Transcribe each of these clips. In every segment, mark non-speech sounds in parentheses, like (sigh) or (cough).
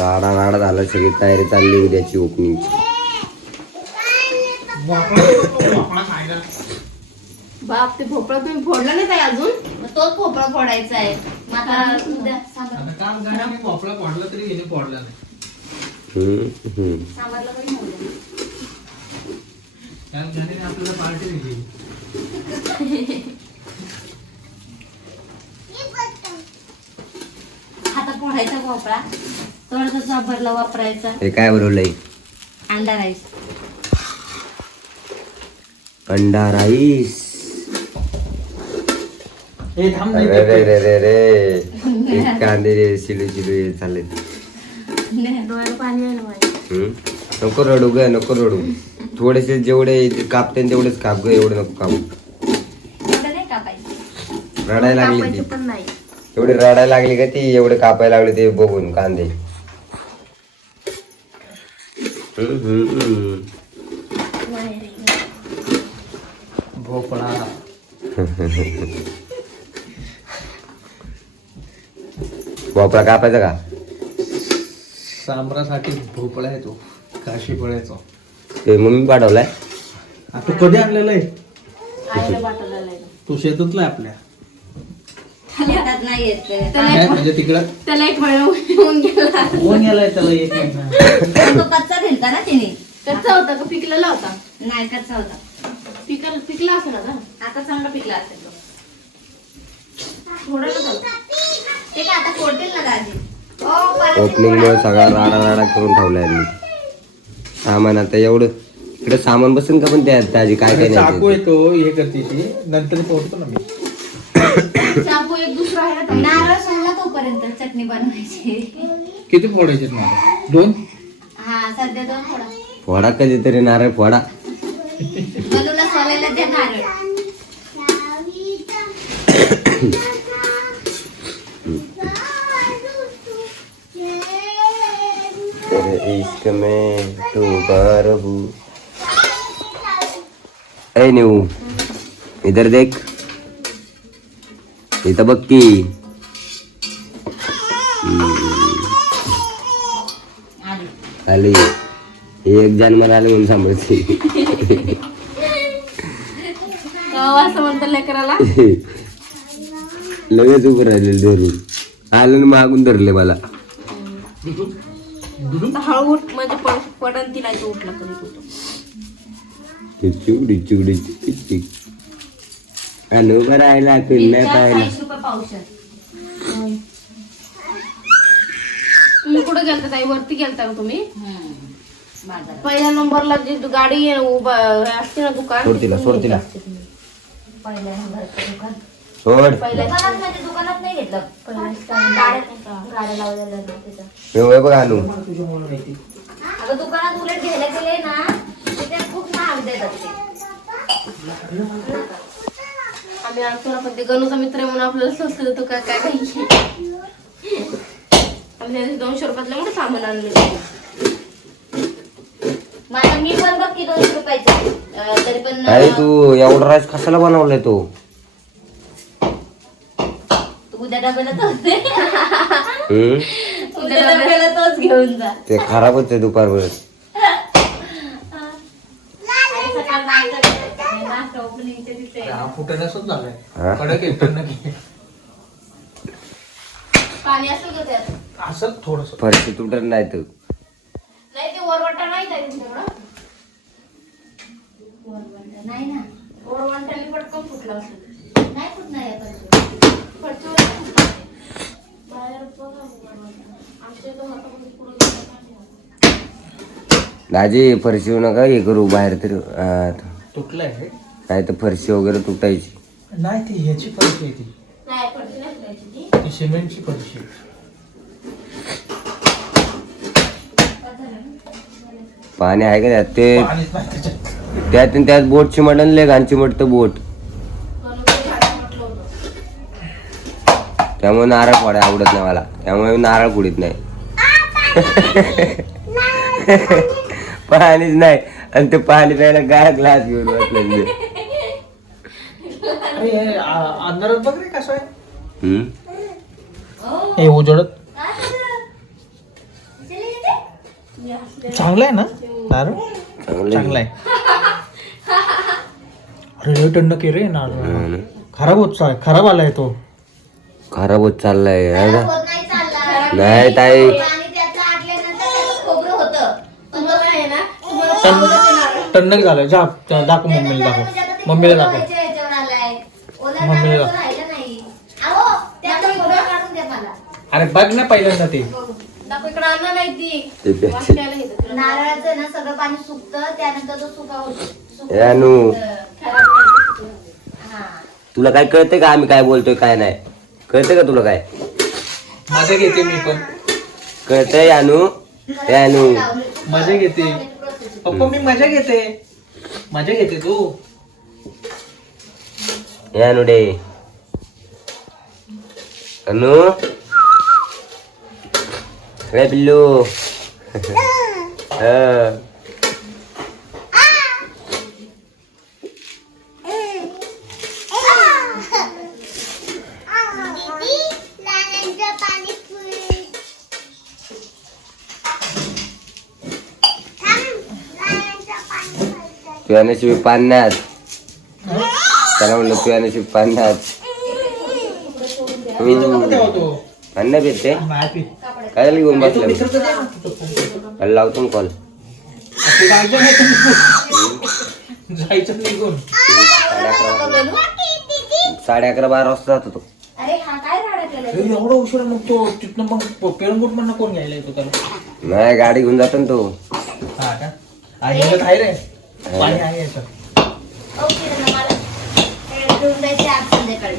राडा राडा झाला सगळी तयारी चालली उद्याची ओपनिंगची. बाप ते भोपळा तुम्ही फोडला नाही काय अजून? तोच भोपळा फोडायचा आहे. आता उद्या भोपळा फोडला तरी हिने फोडला नाही. आता फोडायचा भोपळा. थोडासा सांबारला वापरायचा. हे काय बनवलंय? अंडा राईस. अंडा राईस. हे थांब अरे रे रे रे रे. हे कांदे रे शिलू शिलू हे चालले डोळ्याला पाणी माझ्या? नको रडू ग नको रडू. थोडेसे जेवढे कापते तेवढेच काप ग एवढे नको कापू. एवढं नाही कापायचं. रडायला लागली कापायचे ती पण नाही. एवढी रडायला लागली का ती एवढे कापायला लागले ते बघून कांदे. भोपळा. भोपळा कापायचा का? सांबरासाठी भोपळा आहे तो काशी फळायचा. ते मम्मी पाठवलाय? तू कधी आणलेला आहे? आईला पाठवलेलं आहे. तू शेतातला आहे आपल्या? शेतात नाही येत ते. काय म्हणजे तिकडं? त्याला एक वेळ येऊन गेला. कोण गेलाय त्याला एक महिना तो कच्चा दिलता ना तिने? कच्चा होता का? पिकलेला होता? नाही कच्चा होता. पिकल पिकला असेल आता? आता चांगला पिकला असेल तो. थोडं ना झालं. ते काय आता फोडतील ना दाजी? ओ परत ओपनिंग मुळे सगळा राडा राडा करून ठेवलाय मी. सामान आता एवढं इकडे सामान बसेल का पण त्या त्याची काय काय चाकू नाही येतो हे करते ती. नंतर फोडतो ना मी. चाकू एक दुसरा आहे ना. नारळ सोडला तोपर्यंत चटणी बनवायची. किती फोडायचे मला दोन? हा सध्या दोन फोडा. फोडा कधीतरी नारळ फोडा. बनवला सोलायला द्या नारळ. तेरे इश्क में डूबा रहूं ए न्यू इधर देख। इथं बघ की. ही एक जन्माला आली म्हणून सांभाळते. असं लेकराला. लगेच उभं राहिलेलं धरून. आलं आणि मागून धरले मला. तर हळू उठ म्हणजे पडन उठला कधी कुठं. चिवडी चिवडी चिक कोणी नाही मिरच्या तुम्ही कुठं गेलता ताई? वरती गेलता का तुम्ही. बाजारात. पहिल्या नंबरला जी गाडी आहे उभा असते ना दुकान? सोड तिला, सोड. पहिल्या नंबरचं दुकान. सोड. पहिल्या दुकानात म्हणजे दुकानात नाही घेतलं. पहिल्या गाड्या गाड्या लावलेल्या तिथं. बघ अगं दुकानात उलट घ्यायला गेले ना तिथे खूप महाग देतात ते. आम्ही आणतो ना पण ते गणूचा मित्र आहे म्हणून आपल्याला स्वस्त देतो काय काय काही (laughs) दिवशी दोनशे रुपयातलं मोठं सामान आणलं माझा मी पण बघ की दोनशे रुपयाचा. अं, तरी पण अरे तू एवढा राईस कशाला बनवलाय तो? तू उद्या डब्याला तोच दे. हम्म? उद्या डब्याला तोच घेऊन जा. ते खराबच आहे दुपारभर. आणि सकाळ. आणि ओपनिंगच्या तिथे हा फुटण्यासच हा? कडक पाणी का त्यात. असं थोडस. फरशी तुटत नाही तर नाही ते वरवटा नाही तुमच्याकडं? नाही ना. पटकन फुटला असेल. नाही फुटणार. बाहेर. आमच्या. दाजी फरशी नका हे करू बाहेर तर. तुटलंय हे. नाही तर फरशी वगैरे तुटायची. नाही ती ह्याची फरशी आहे ती. नाही फटकी नाही फुटायची ती. ती सिमेंटची फरशी आहे. पाणी आहे का त्यात? ते पाणीच नाही त्याच्यात त्यात आणि त्यात बोट चिमट आणि लय घाण चिमटतं बोट. त्यामुळे नारळ फोडायला आवडत नाही मला. त्यामुळे मी नारळ फोडीत नाही. पाणीच नाही. आणि ते पाणी प्यायला गाय ग्लास घेऊन बसले अरे हे आ- अंधारात बघ रे कसं आहे. हम्म? हे उजळत काय झालं? चांगला आहे ना? नारळ चांगलं चांगला आहे. अरे लय थंड की रे नारळ खराब होत चाल खराब आलाय तो. खराब होत चाललाय. है ना? नाही ताई. आणि त्याचं आटल्यानंतर त्याचं खोबरं होतं. पण तो काय आहे ना टन टन्नक झालं जा दाखव मम्मीला दाखव. मम्मीला दाखव. मम्मीला मला. अरे बघ ना पहिल्यांदा ते दाखव इकडे आणा नाही ती ते प्यायचे. वाट्याला घेतात तुला. नारळाचं ना सगळं पाणी सुकतं त्यानंतर तो सुका होतो. सुकं ए अनु. खराब नाही. तुला काय कळतंय का आम्ही काय बोलतोय काय नाही? कळतंय का तुला काय? मजा घेते मी पण. कळतंय अनु? ए अनु. मजा घेते. पप्पा मी मजा घेते. मजा घेते तू. ए अनु? डे अनु रे पिल्लू हा. तुझ्या नशिबी पाण्यात त्याला म्हणलं तुझ्या नशिबी पाण्यात काय झालं घेऊन बसलं लावतो कॉल साडे अकरा साडे अकरा बारा वाजता जातो तो. अरे हा काय झाड केलंय? ए, एवढा उशिरा मग तो तिथनं मग पेरंगूट म्हणून कोण घ्यायला येतो त्याला? नाही गाडी घेऊन जातो ना तो. हा आहे. रे पाणी आहे याच्यात ओ किरण मला हे घेऊन जायचे आज संध्याकाळी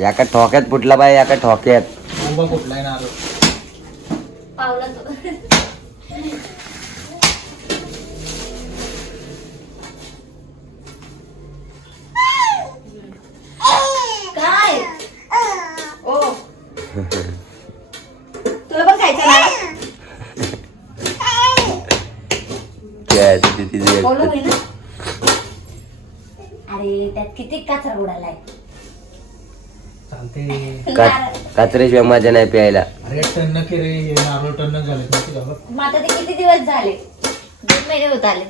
याका ठोक्यात फुटला बाय याका ठोक्यात. उभा कुठलाय ना आलो. पावला तो. काय? ओ. तुला पण खायचं ना? काय ते तिथे बोलू एकटं. मी ना. अरे त्यात किती कचरा उडालाय. चालते का- कचऱ्याशिवाय मजा नाही प्यायला. अरे टन्न की रे हे नारळ टन्न झाले? मग आता ते किती दिवस झाले? दोन महिने होत आले.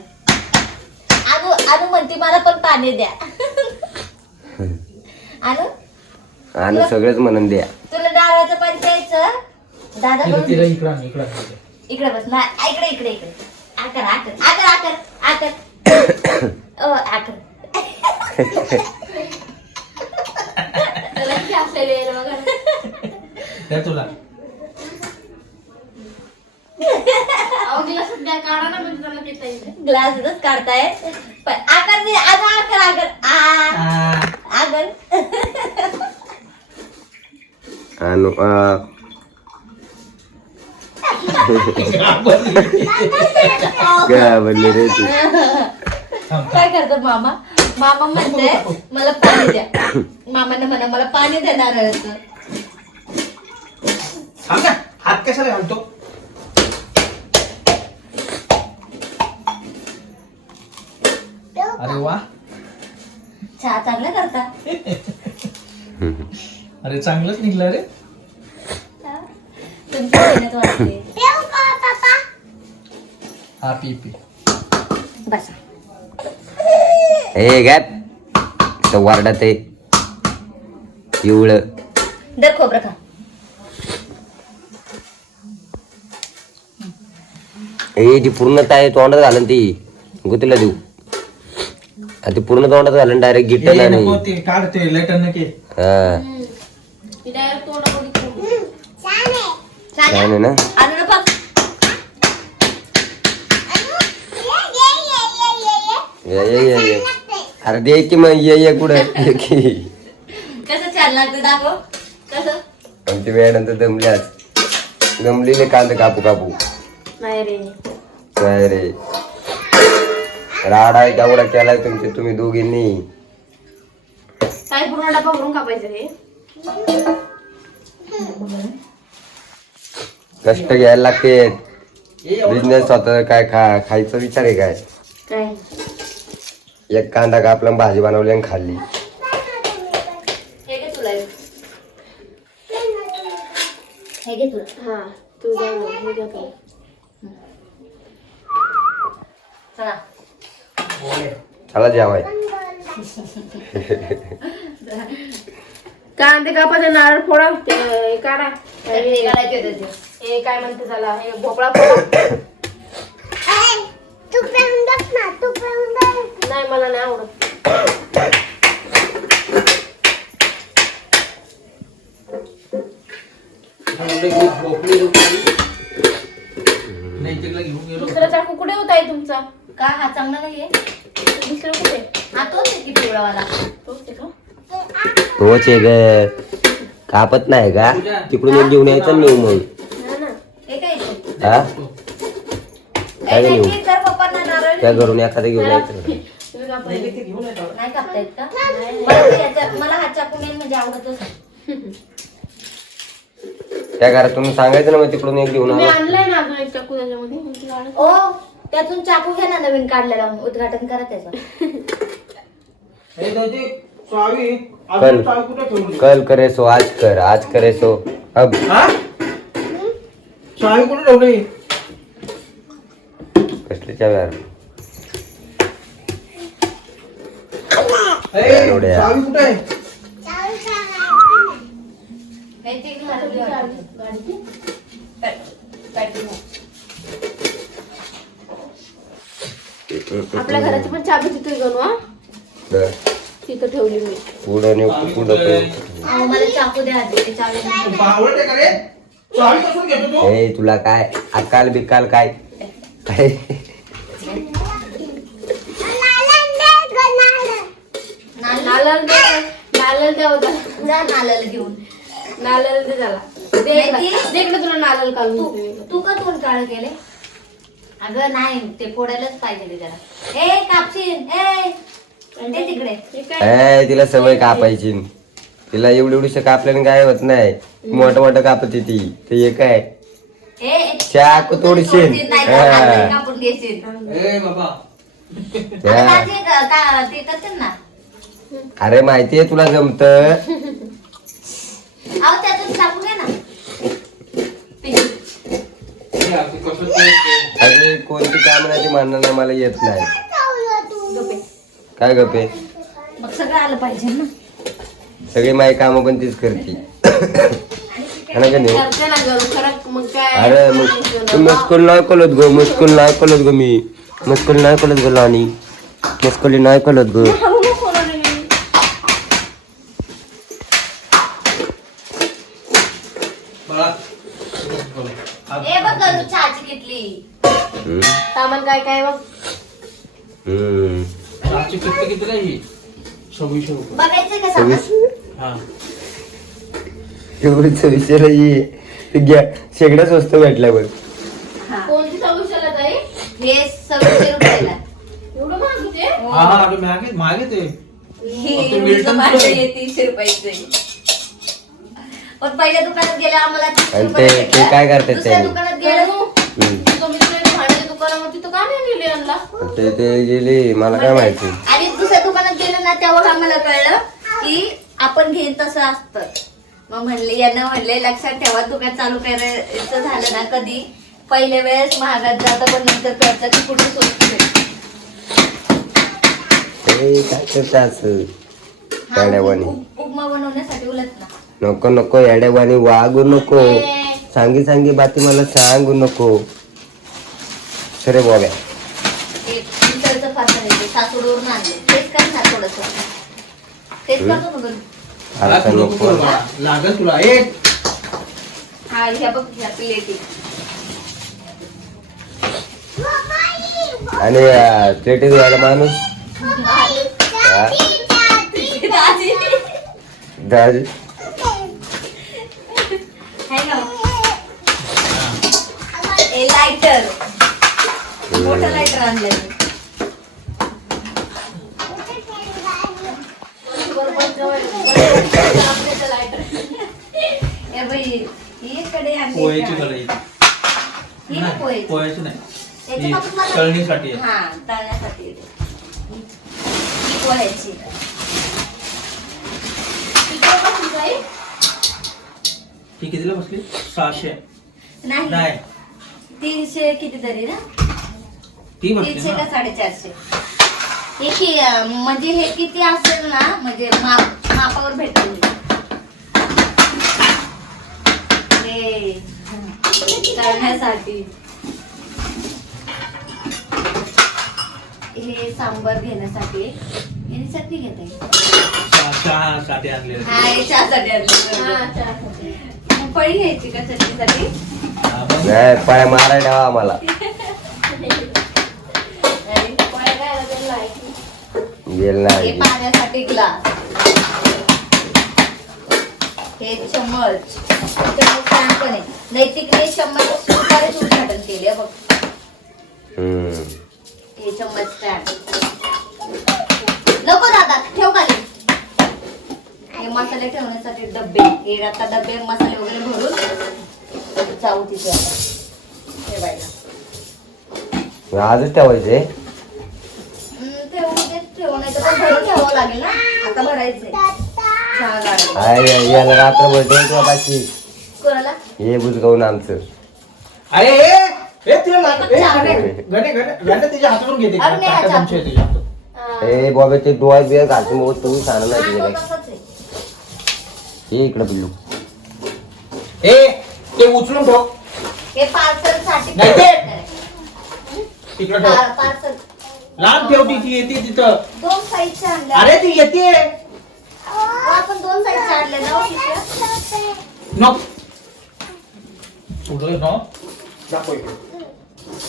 अनु अनु म्हणते मला पण पाणी द्या. (laughs) अनु? आणि सगळंच म्हणून द्या. तुला डाळाचं पाणी प्यायचं? दादा तिला करून तिला इकडं आण, इकडं आण. इकडे. बस. ना इकडे इकडे इकडे. आकर आकर आकर आकर आकर (coughs) (coughs) ओ आकर (laughs) यायला बघा. द्या तुला. अहो काढा ना म्हणजे त्याला पिता येईल. ग्लासच काढताय. पण आकर दे अगं आकर आकर आ आ, आकर अनु आ, घाबरली. काय म्हणले रे तू. थांब, थांब. काय करतो मामा? मामा म्हणते मला पाणी द्या. मामाने म्हणा मला पाणी देणार थांब ना हात कशाला घालतो? अरे वा. चहा चांगला करता. अरे चांगलंच निघलं रे. तुमच्या मेहनत वाटते हा पी पी. बसा. हे गॅप. तर वारडात आहे पिवळं दर खोबरं खा ए ती पूर्णता आहे तोंडात घालन ती. गुतीला देऊ. आ, ती पूर्ण तोंडात घालन डायरेक्ट गिट्ट ए, नको नाही ते काढते हा. छान आहे ना? आणू ना बघ ये ये ये ये. अरे दे की मग ये ये कुठं? छान लागतं दाखव. कसं? आमची मॅडम तर दमल्याच दमलेले कांदे कापू कापू. नाही रे. काय रे? राडा तेवढा केलाय तुमचे तुम्ही दोघींनी. काय पूर्ण डबा भरून कापायचं हे कष्ट घ्यायला लागते. एवढं बिझनेस स्वतः काय खा खायचा विचार आहे काय? काय? एक कांदा कापला आणि भाजी बनवली आणि खाल्ली हे घे तुला हे हा तू जा ना, मी जातो. चला चला जेवाय कांदे कापाचे नारळ फोडा ते हे काढा चटणी करायची होती त्याची. हे काय म्हणते त्याला हे भोपळा फोडा नाही मला नाही आवडत भोपळी रुपली. नाही तिकडे घेऊन गेलो. दुसरा चाकू कुठे होता आहे तुमचा? का हा चांगला नाहीये? दुसरं कुठे? हा तोच आहे की पिवळावाला? तोच आहे का? तोच आहे ग. कापत नाही का? तिकडून एक घेऊन यायचं नेऊ मग. ना. हे काय? हा? काय पप्पांना नारळ. त्या घरून एखादं घेऊन यायचं. तुम्ही. नाही. येतो कापता येत का? मला ते याच्या- मला हा चाकू मेन म्हणजे आवडतच नाही. त्या घरातून सांगायचं ना मग तिकडून एक घेऊन तुम्ही आलो. आणलाय ना अजून एक चाकू त्याच्यामध्ये? मग तुला आणत- ओ त्यातून चाकू घ्या ना नवीन काढलेला उद्घाटन करा त्याचं. हे चावी कल. अजून चावी कुठे ठेवली कल करे सो आज कर आज करे सो. अब. हा? चावी कुठे ठेवली? कसली. चावी कुठे आहे? नाही ते घालवली वाटतं. गाडीची पॅ- पॅकिंग. आपल्या घराची पण चाबी तिथे गणू हा तिथं ठेवली मी. पुढं नेऊ पुढं अहो, मला चाकू द्या आधी ते चावी नाही. बावळट आहे का रे? चावी कसून घेतो तू. ए तुला काय? अकाल बिकाल काय? काय? नाल- नारळ दे नारळ द्या होता जा नाल्याला घेऊन. नारळ दे त्याला. दे नाही इकडं. ती- दे इकडं तुला नारळ काढून तू देते मी. तू का तोंड काळ केले अगं नाही ते फोडायलाच पाहिजे ते जरा ए कापशील. ए ते तिकडे. हे काय ए तिला सवय कापायची. तिला एवढी एवढीशे कापल्याने काय होत नाही. मोठं मोठं कापत ती. ते हे काय ए चाकू तोडशील. नाही तर हा. हाताने कापून घेशील. ए बाबा. आता त्या- दाजी का- का- ते करतील ना? अरे माहितीये तुला जमत? अहो त्यातून ना. अरे कोणती काम नाही ती म्हणणार नाही मला येत नाही. गप्पे. काय गपे मग सगळं आलं पाहिजे ना. सगळी माई काम पण तीच करते. है का नाही? करते ना गरू खरं मग काय? अरे मग तू मस्कुल नाही कळत गो मस्कुल नाही कळत गो मी. मस्कुल नाही कळत गो लाणी मस्कुली नाही कळत गो हळू नको ना रे. बाळा हा, ए बघ गं, तू चहाची घेतली हम्म. सामान काय काय बघ. हम्म. चहाची किती किती नाही ही सव्वीसशे रुपये. बघायचं का सव्वीस? सामान हा. एवढीच विषय नाहीये ते घ्या. शेगड्या स्वस्त भेटल्या बघ. हा. कोणती सव्वीसला ताई? हे सव्वीसशे रुपयाला. एवढं महाग होते हा हा अगं मागे मागे ते. हे चं. आहे तीनशे रुपयाचं. पण पहिल्या दुकानात गेल्या आम्हाला तीनशे आणि रुपये ते- भेटलं. ते काय करतात दुसऱ्या त्यांनी? दुकानात गेलं हम्म. तिथं का नाही नेले यांना. ते ते गेली मला काय माहिती. आणि दुसऱ्या दुकानात गेलं ना तेव्हा आम्हाला कळलं की आपण घेईन तसं असतं. मग म्हणले यांना म्हणले लक्षात ठेवा दुकान चालू करायचं झालं ना कधी? पहिल्या वेळेस महागात जातं पण नंतर कळतं की कुठे स्वस्त भेटतं. ए, काय करता असं? येड्यावानी उप- उपमा बनवण्यासाठी उलट ना. नको नको येड्यावानी वागू नको. सांगी सांगी बाती मला सांगू नको. सरे मला आता. लागल तुला. एक हा ह्या बघ ह्या प्लेटी आणि प्लेटीत वाला माणूस? दाजी. लायटर मोठं लायटर आणलं बाई कडे आणली पोहेची का? कढई. पोहेची नाही ही तळणीसाठी. हा तळण्यासाठी पोह्याची. ती कितीला बसली? सहाशे. नाही. नाही. तीनशे किती तरी ना? ती तीनशे ना? का साडेचारशे? हे कि म्हणजे हे किती असेल ना म्हणजे माप मापावर भेटेल. हे करण्यासाठी हे सांबर घेण्यासाठी. याने चटणी घेता येईल चहा- हा हे चहासाठी आणलं हा. चहासाठी. मग पळी घ्यायची का चटणीसाठी? हा, मग? नाही पाया मारायला ठेवा आम्हाला आणि पोळ्या खायला त्यांना आहे. गेल हे नाही पाण्यासाठी ग्लास हे चम्मच. चम्मच छान पण आहे. नैतिकने चम्मच सुपारीच उद्घाटन केले बघ. हे चम्मच स्टँड नको दादा ठेव खाली. हे मसाले ठेवण्यासाठी डब्बे हे आता डब्बे मसाले वगैरे भरून जाऊ तिथे आता. ठेवायला आजच ठेवायचे? ठेवू नाही तर भरून ठेवावं लागेल ना आता भरायचंय चहा गाळायला. आय आय, याला रात्रभर ठेवतो बाकी कोणाला हे बुजगावून आमचं अरे ए, ए, तिला लाग- ए, चहा गणे, घे. गणे, गणे, गणे तिच्या हातातून घेते अरे नाही, काका हातात. चमचे आहे तिच्या हातात. हा. ए बाबा ते डोळ्यात बिळ्यात घालून बघ तू सांग हा, नाही तो तिला तसाच आहे. ये इकडं पिल्लू ए ते उचलून ठेव हे पार्सलसाठी नाही ते. तिकडे ठेव पार्सल लांब ठेव ती ती येते तिथं. दोन आणले अरे ती येते. आपण दोन साईजचे आणले ना हो, पिशव्या? नको. उडलं ना दाखव इकडे.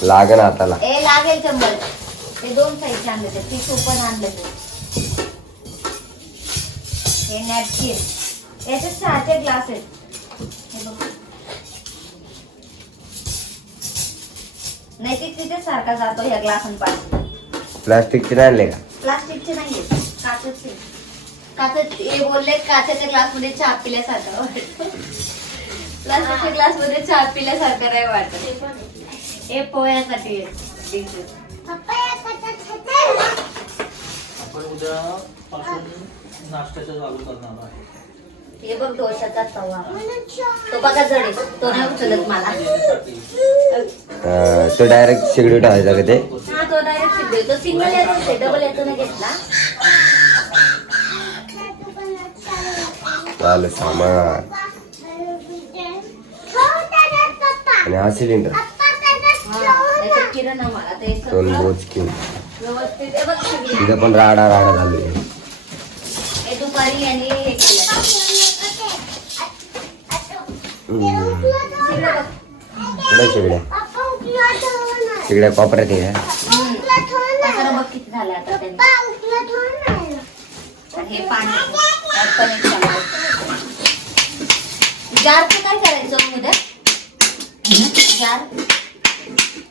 लागन हाताला ए लागेल चंबल ते दोन साईजचे आणले ते. टिशू पण आणले ते. हे नॅपकिन याचे सहाचे ग्लास आहेत. हे बघ. नाही ते तिथे सारखा जातो ह्या ग्लासांपासून प्लास्टिकचे नाही आणले का? प्लास्टिकचे नाहीये. काचेचे काचेच हे बोलले काचेच्या ग्लासमध्ये चहा पिल्यासारखं वाटत. प्लास्टिकच्या ग्लासमध्ये चहा पिल्यासारखं नाही वाटत. हे पोह्यासाठी आहे. आपण उद्या पासून नाश्त्याचं चालू करणार आहे. हे बघ डोशाचा तवा. तो बघा जड आहे. तो नाही उचलत मला. तो डायरेक्ट शिगडी ठेवायचा का ते? हा तो सिंगल आहे डबल येतो ना घेतला. चालेल सामान. आणि हा सिलेंडर हा त्याच्यात किरण आहे मला ते दोन सगळं. बोचकी व्यवस्थित हे बघ सगळी. तिथं पण राडा राडा झाली हे दुपारी यांनी हे केलं सगळं बघ. कुठे शिगड्या शिगड्या कोपऱ्यात आहे. पसारा बघ किती झाला आता त्यांनी आणि हे पाणी त्यात चमच जारचं काय करायचं उद्या? जार?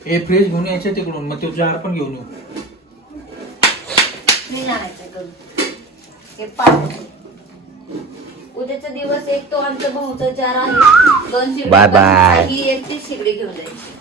हे फ्रीज घेऊन यायचे तिकडून मग ते जार पण घेऊन येऊ. मी आणायचं करून. हे पाणी. उद्याचा दिवस एक तो आमच्या भाऊचा जार आहे. दोन शिगडी Bye bye. ही एक ती शिगडी घेऊन जायची.